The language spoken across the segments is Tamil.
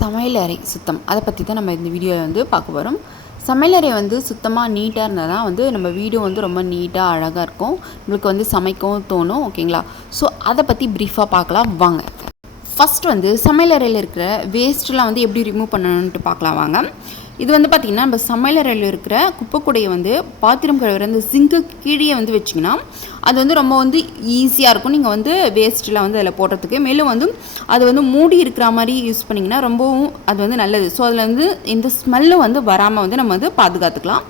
சமையலறை சுத்தம் அதை பற்றி தான் நம்ம இந்த வீடியோவில் வந்து பார்க்க போகிறோம். சமையலறை வந்து சுத்தமாக நீட்டாக இருந்தால் தான் வந்து நம்ம வீடு வந்து ரொம்ப நீட்டாக அழகாக இருக்கும், நம்மளுக்கு வந்து சமைக்கவும் தோணும். ஓகேங்களா? ஸோ அதை பற்றி ப்ரீஃபாக பார்க்கலாம் வாங்க. ஃபஸ்ட் வந்து சமையலறையில் இருக்கிற வேஸ்ட்லாம் வந்து எப்படி ரிமூவ் பண்ணணுன்ட்டு பார்க்கலாம் வாங்க. இது வந்து பார்த்திங்கன்னா நம்ம சமையலறையில் இருக்கிற குப்பைக்கூடையை வந்து பாத்திரம் கழுவுற அந்த சிங்க்கு கீழே வந்து வச்சிங்கன்னா அது வந்து ரொம்ப வந்து ஈஸியாக இருக்கும் நீங்கள் வந்து வேஸ்ட்டெலாம் வந்து அதில் போடுறதுக்கு. மேலும் வந்து அது வந்து மூடி இருக்கிற மாதிரி யூஸ் பண்ணிங்கன்னா ரொம்பவும் அது வந்து நல்லது. ஸோ அதில் வந்து இந்த ஸ்மெல்லு வந்து வராமல் வந்து நம்ம வந்து பாதுகாத்துக்கலாம்.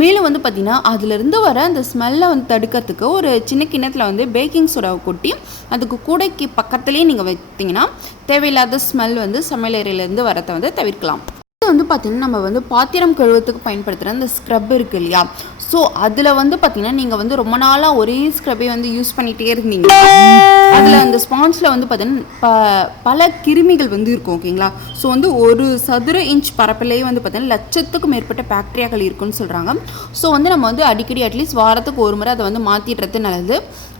மேலும் வந்து பார்த்திங்கன்னா அதிலிருந்து வர அந்த ஸ்மெல்லை வந்து தடுக்கிறதுக்கு ஒரு சின்ன கிண்ணத்தில் வந்து பேக்கிங் சோடாவை கொட்டி அதுக்கு கூடைக்கு பக்கத்துலேயே நீங்கள் வைத்திங்கன்னா தேவையில்லாத ஸ்மெல் வந்து சமையலறையிலேருந்து வரதை வந்து தவிர்க்கலாம். இது வந்து பார்த்திங்கன்னா நம்ம வந்து பாத்திரம் கழுவுறதுக்கு பயன்படுத்துகிற அந்த ஸ்க்ரப் இருக்குது இல்லையா? ஸோ அதில் வந்து பார்த்திங்கன்னா நீங்கள் வந்து ரொம்ப நாளாக ஒரே ஸ்க்ரப்பை வந்து யூஸ் பண்ணிகிட்டே இருந்தீங்க. அதில் அந்த ஸ்பான்ஸில் வந்து பார்த்திங்கன்னா பல கிருமிகள் வந்து இருக்கும். ஓகேங்களா? ஸோ வந்து ஒரு சதுர இன்ச் பரப்பிலேயே வந்து பார்த்திங்கன்னா லட்சத்துக்கும் மேற்பட்ட பாக்டீரியாக்கள் இருக்குன்னு சொல்கிறாங்க. ஸோ வந்து நம்ம வந்து அடிக்கடி அட்லீஸ்ட் வாரத்துக்கு ஒரு முறை அதை வந்து மாற்றிடுறது நல்லது.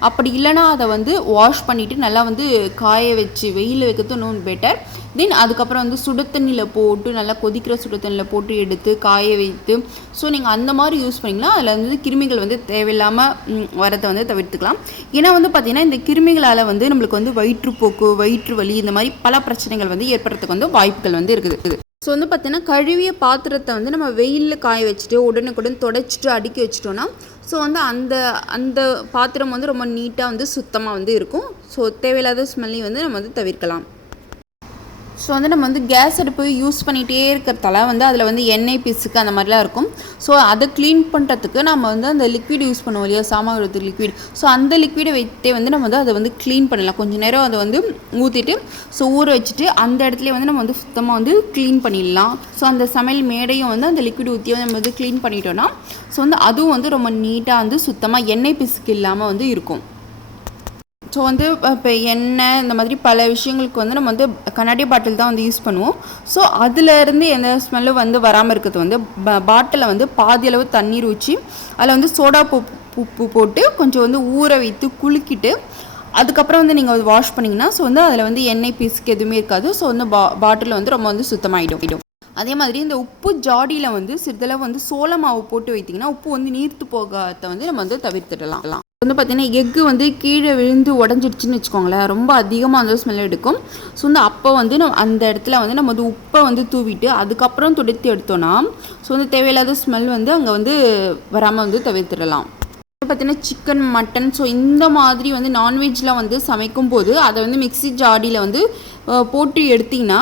அப்படி இல்லைனா அதை வந்து வாஷ் பண்ணிவிட்டு நல்லா வந்து காய வச்சு வெயில் வைக்கிறது இன்னும் பெட்டர். தென் அதுக்கப்புறம் வந்து சுடு தண்ணியில் போட்டு நல்லா கொதிக்கிற சுடு தண்ணியில் போட்டு எடுத்து காய வைத்து ஸோ நீங்கள் அந்த மாதிரி யூஸ் பண்ணிங்கன்னா அதில் வந்து கிருமிகள் வந்து தேவையில்லாமல் வரதை வந்து தவிர்த்துக்கலாம். ஏன்னா வந்து பார்த்திங்கன்னா இந்த கிருமிகளால் வந்து நம்மளுக்கு வந்து வயிற்றுப்போக்கு, வயிற்று வலி இந்த மாதிரி பல பிரச்சனைகள் வந்து ஏற்படுறதுக்கு வந்து வாய்ப்புகள் வந்து இருக்குது. ஸோ வந்து பார்த்திங்கன்னா கழுவிய பாத்திரத்தை வந்து நம்ம வெயிலில் காய வச்சுட்டு உடனுக்குடன் தொடச்சிட்டு அடுக்கி வச்சிட்டோன்னா ஸோ வந்து அந்த பாத்திரம் வந்து ரொம்ப நீட்டாக வந்து சுத்தமாக வந்து இருக்கும். ஸோ தேவையில்லாத ஸ்மெல்லையும் வந்து நம்ம வந்து தவிர்க்கலாம். ஸோ வந்து நம்ம வந்து கேஸ் அடுப்பு யூஸ் பண்ணிகிட்டே இருக்கிறதால வந்து அதில் வந்து எண்ணெய் பிசுக்கு அந்த மாதிரிலாம் இருக்கும். ஸோ அதை க்ளீன் பண்ணுறதுக்கு நம்ம வந்து அந்த லிக்விட் யூஸ் பண்ணுவோம் இல்லையா, சாமான் கழுவுறதுக்கு லிக்விட். ஸோ அந்த லிக்விடை வைத்தே வந்து நம்ம வந்து அதை வந்து க்ளீன் பண்ணலாம். கொஞ்சம் நேரம் அதை வந்து ஊற்றிட்டு ஸோ ஊற வச்சுட்டு அந்த இடத்துல வந்து நம்ம வந்து சுத்தமாக வந்து க்ளீன் பண்ணிடலாம். ஸோ அந்த சமையல் மேடையும் வந்து அந்த லிக்விட் ஊற்றி நம்ம வந்து க்ளீன் பண்ணிட்டோன்னா ஸோ வந்து அதுவும் வந்து ரொம்ப நீட்டாக வந்து சுத்தமாக எண்ணெய் பிசுக்கு இல்லாமல் வந்து இருக்கும். ஸோ வந்து இப்போ எண்ணெய் இந்த மாதிரி பல விஷயங்களுக்கு வந்து நம்ம வந்து கண்ணாடி பாட்டில் தான் வந்து யூஸ் பண்ணுவோம். ஸோ அதிலேருந்து எந்த ஸ்மெல்லும் வந்து வராமல் இருக்கிறது வந்து பாட்டிலில் வந்து பாதி அளவு தண்ணீர் ஊற்றி அதில் வந்து சோடா உப்பு போட்டு கொஞ்சம் வந்து ஊற வைத்து குலுக்கிட்டு அதுக்கப்புறம் வந்து நீங்கள் வாஷ் பண்ணிங்கன்னா ஸோ வந்து அதில் வந்து எண்ணெய் பிசுக்கு எதுவுமே இருக்காது. ஸோ வந்து பாட்டிலில் வந்து ரொம்ப வந்து சுத்தமாகிடும். அதே மாதிரி இந்த உப்பு ஜாடியில் வந்து சிறிதளவு வந்து சோள மாவு போட்டு வைத்திங்கன்னா உப்பு வந்து நீர்த்து போகாத வந்து நம்ம வந்து தவிர்த்துடலாம். வந்து பார்த்திங்கன்னா எக்கு வந்து கீழே விழுந்து உடஞ்சிடுச்சின்னு வச்சுக்கோங்களேன், ரொம்ப அதிகமாக வந்து ஸ்மெல் எடுக்கும். ஸோ வந்து அப்போ வந்து அந்த இடத்துல வந்து நம்ம வந்து உப்பை வந்து தூவிட்டு அதுக்கப்புறம் துடைத்து எடுத்தோன்னா ஸோ வந்து தேவையில்லாத ஸ்மெல் வந்து அங்கே வந்து வராமல் வந்து தவிர்த்துடலாம். பார்த்திங்கன்னா சிக்கன், மட்டன் ஸோ இந்த மாதிரி வந்து நான்வெஜ்லாம் வந்து சமைக்கும் போது அதை வந்து மிக்ஸி ஜாடியில் வந்து போட்டு எடுத்திங்கன்னா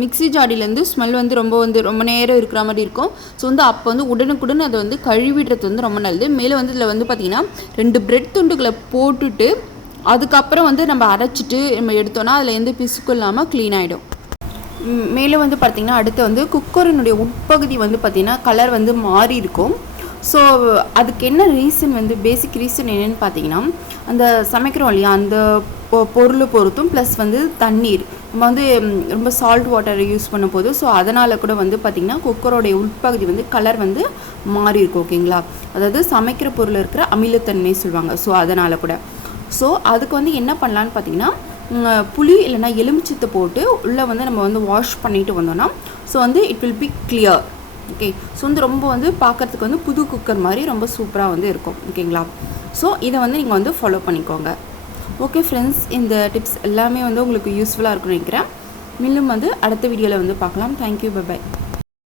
மிக்ஸி ஜாடியிலேருந்து ஸ்மெல் வந்து ரொம்ப நேரம் இருக்கிற மாதிரி இருக்கும். ஸோ வந்து அப்போ வந்து உடனுக்குடன் அதை வந்து கழுவிடுறது வந்து ரொம்ப நல்லது. மேலே வந்து இதில் வந்து பார்த்திங்கன்னா 2 பிரெட் துண்டுகளை போட்டுட்டு அதுக்கப்புறம் வந்து நம்ம அரைச்சிட்டு நம்ம எடுத்தோன்னா அதில் எந்த பிசுக்கும் இல்லாமல் க்ளீன் ஆகிடும். மேலே வந்து பார்த்திங்கன்னா அடுத்து வந்து குக்கரினுடைய உட்பகுதி வந்து பார்த்திங்கன்னா கலர் வந்து மாறி இருக்கும். ஸோ அதுக்கு என்ன ரீசன் வந்து பேசிக் ரீசன் என்னென்னு பார்த்தீங்கன்னா அந்த சமைக்கிறோம் இல்லையா அந்த பொருள் பொறுத்தும் ப்ளஸ் வந்து தண்ணீர் நம்ம வந்து ரொம்ப சால்ட் வாட்டர் யூஸ் பண்ணும் போது ஸோ அதனால் கூட வந்து பார்த்திங்கன்னா குக்கரோடைய உட்பகுதி வந்து கலர் வந்து மாறி இருக்கும். ஓகேங்களா? அதாவது சமைக்கிற பொருள் இருக்கிற அமிலத்தன்மை சொல்லுவாங்க. ஸோ அதனால் கூட ஸோ அதுக்கு வந்து என்ன பண்ணலான்னு பார்த்தீங்கன்னா புளி இல்லைனா எலுமிச்சத்தை போட்டு உள்ளே வந்து நம்ம வந்து வாஷ் பண்ணிட்டு வந்தோன்னா ஸோ வந்து it will be clear. Okay. So வந்து ரொம்ப வந்து பார்க்குறதுக்கு வந்து புது குக்கர் மாதிரி ரொம்ப சூப்பராக வந்து இருக்கும். ஓகேங்களா? ஸோ இதை வந்து நீங்கள் வந்து ஃபாலோ பண்ணிக்கோங்க. ஓகே ஃப்ரெண்ட்ஸ், இந்த டிப்ஸ் எல்லாமே வந்து உங்களுக்கு யூஸ்ஃபுல்லாக இருக்குன்னு நினைக்கிறேன். மேலும் வந்து அடுத்த வீடியோவில் வந்து பார்க்கலாம். Thank you, by.